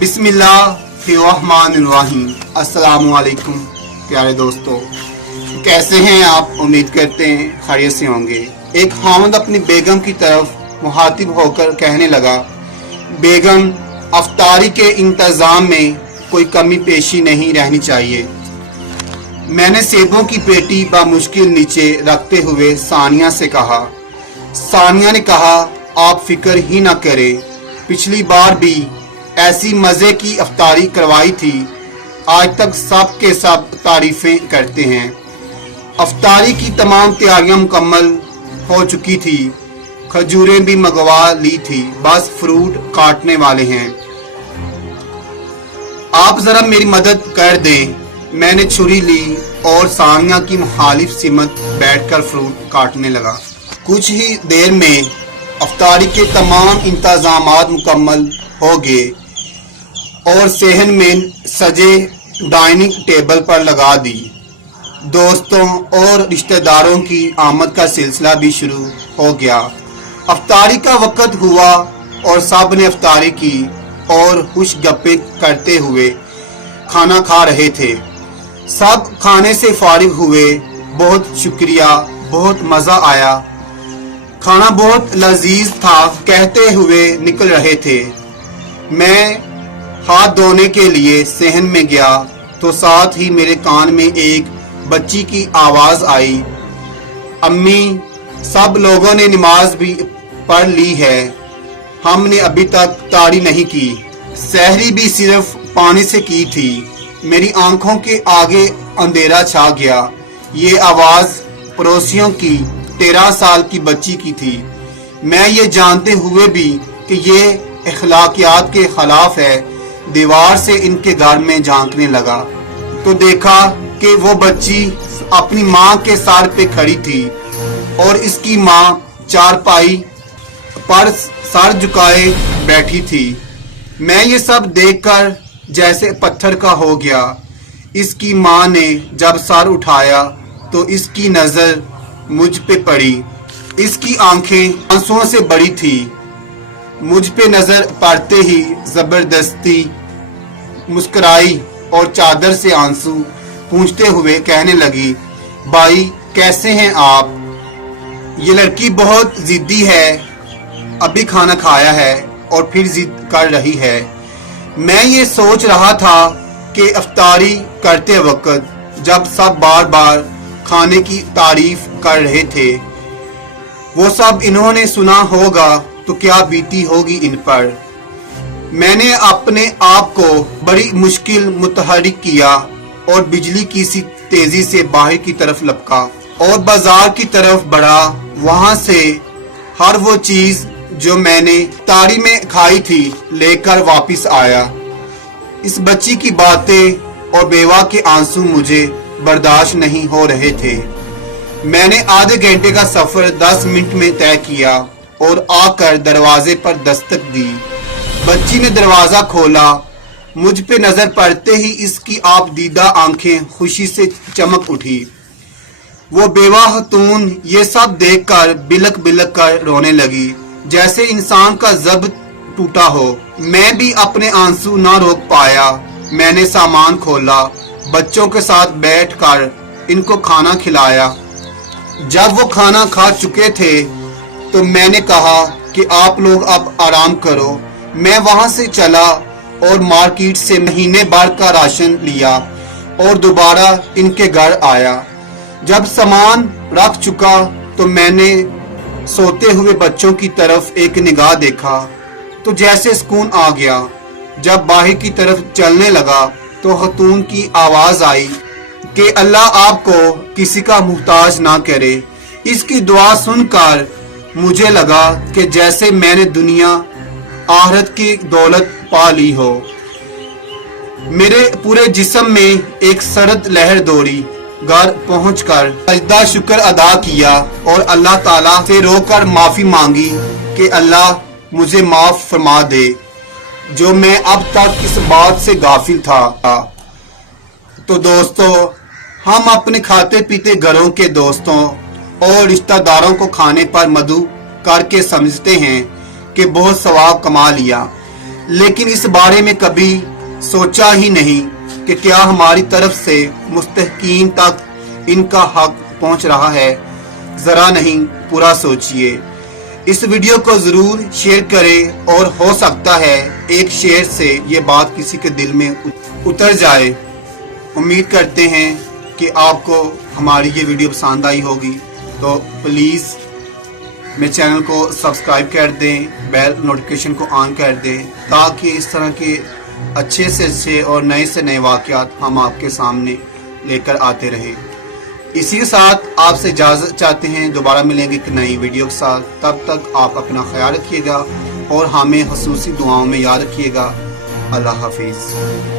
बिस्मिल्लाहिर्रहमानिर्रहीम। अस्सलामु अलैकुम प्यारे दोस्तों, कैसे हैं आप? उम्मीद करते हैं खैरियत से होंगे। एक खामद अपनी बेगम की तरफ मुखातिब होकर कहने लगा, बेगम, अफ्तारी के इंतज़ाम में कोई कमी पेशी नहीं रहनी चाहिए। मैंने सेबों की पेटी बामुश्किल नीचे रखते हुए सानिया से कहा। सानिया ने कहा, आप फिक्र ही ना करें, पिछली बार भी ऐसी मज़े की अफ्तारी करवाई थी, आज तक सब के सब तारीफ़ें करते हैं। अफ्तारी की तमाम तैयारियां मुकम्मल हो चुकी थी, खजूरें भी मंगवा ली थी, बस फ्रूट काटने वाले हैं। आप ज़रा मेरी मदद कर दें। मैंने छुरी ली और सानिया की मुखालिफ सिमत बैठकर फ्रूट काटने लगा। कुछ ही देर में अफ्तारी के तमाम इंतज़ामात मुकम्मल हो गए और सेहन में सजे डाइनिंग टेबल पर लगा दी। दोस्तों और रिश्तेदारों की आमद का सिलसिला भी शुरू हो गया। अफ्तारी का वक्त हुआ और सब ने अफ्तारी की और खुश गप्पे करते हुए खाना खा रहे थे। सब खाने से फारिग हुए। बहुत शुक्रिया, बहुत मज़ा आया, खाना बहुत लजीज था कहते हुए निकल रहे थे। मैं हाथ धोने के लिए सेहन में गया तो साथ ही मेरे कान में एक बच्ची की आवाज़ आई, अम्मी, सब लोगों ने नमाज भी पढ़ ली है, हमने अभी तक तारी नहीं की, सहरी भी सिर्फ पानी से की थी। मेरी आंखों के आगे अंधेरा छा गया। ये आवाज़ पड़ोसियों की 13 साल की बच्ची की थी। मैं ये जानते हुए भी कि ये अखलाकियात के खिलाफ है, दीवार से इनके घर में झांकने लगा तो देखा कि वो बच्ची अपनी माँ के सर पे खड़ी थी और इसकी माँ चारपाई पर सर झुकाए बैठी थी। मैं ये सब देखकर जैसे पत्थर का हो गया। इसकी माँ ने जब सर उठाया तो इसकी नज़र मुझ पे पड़ी। इसकी आंखें आंसुओं से बड़ी थी। मुझ पे नज़र पड़ते ही ज़बरदस्ती मुस्कुराई और चादर से आंसू पूंछते हुए कहने लगी, भाई कैसे हैं आप? ये लड़की बहुत ज़िद्दी है, अभी खाना खाया है और फिर जिद कर रही है। मैं ये सोच रहा था कि अफ्तारी करते वक्त जब सब बार बार खाने की तारीफ कर रहे थे, वो सब इन्होंने सुना होगा तो क्या बीती होगी इन पर। मैंने अपने आप को बड़ी मुश्किल मुतहरिक किया और बिजली की सी तेजी से बाहर की तरफ लपका और बाजार की तरफ बढ़ा। वहां से हर वो चीज जो मैंने तारी में खाई थी लेकर वापस आया। इस बच्ची की बातें और बेवा के आंसू मुझे बर्दाश्त नहीं हो रहे थे। मैंने आधे घंटे का सफर 10 मिनट में तय किया और आकर दरवाजे पर दस्तक दी। बच्ची ने दरवाजा खोला। मुझ पे नजर पड़ते ही इसकी आप दीदा आंखें खुशी से चमक उठी। वो बेवा खतून ये सब देखकर बिलक बिलक कर रोने लगी, जैसे इंसान का ज़ब्त टूटा हो। मैं भी अपने आंसू ना रोक पाया। मैंने सामान खोला, बच्चों के साथ बैठकर इनको खाना खिलाया। जब वो खाना खा चुके थे तो मैंने कहा कि आप लोग अब आराम करो। मैं वहां से चला और मार्केट से महीने भर का राशन लिया और दोबारा इनके घर आया। जब सामान रख चुका तो मैंने सोते हुए बच्चों की तरफ एक निगाह देखा तो जैसे सुकून आ गया। जब बाहर की तरफ चलने लगा तो खतून की आवाज़ आई कि अल्लाह आपको किसी का मुहताज ना करे। इसकी दुआ सुनकर मुझे लगा कि जैसे मैंने दुनिया आखिरत की दौलत पा ली हो। मेरे पूरे जिस्म में एक सर्द लहर दौड़ी। घर पहुंचकर सजदा शुक्र अदा किया और अल्लाह ताला से रोकर माफ़ी मांगी कि अल्लाह मुझे माफ़ फरमा दे जो मैं अब तक इस बात से गाफिल था। तो दोस्तों, हम अपने खाते पीते घरों के दोस्तों और रिश्तेदारों को खाने पर मदऊ करके समझते हैं कि बहुत सवाब कमा लिया, लेकिन इस बारे में कभी सोचा ही नहीं कि क्या हमारी तरफ से मुस्तहकीन तक इनका हक पहुंच रहा है। जरा नहीं, पूरा सोचिए। इस वीडियो को जरूर शेयर करें और हो सकता है एक शेयर से ये बात किसी के दिल में उतर जाए। उम्मीद करते हैं कि आपको हमारी ये वीडियो पसंद आई होगी, तो प्लीज़ मेरे चैनल को सब्सक्राइब कर दें, बेल नोटिफिकेशन को ऑन कर दें, ताकि इस तरह के अच्छे से अच्छे और नए से नए वाक़यात हम आपके सामने लेकर आते रहें। इसी के साथ आपसे इजाज़त चाहते हैं, दोबारा मिलेंगे एक नई वीडियो के साथ। तब तक आप अपना ख्याल रखिएगा और हमें खुसूसी दुआओं में याद रखिएगा। अल्लाह हाफिज़।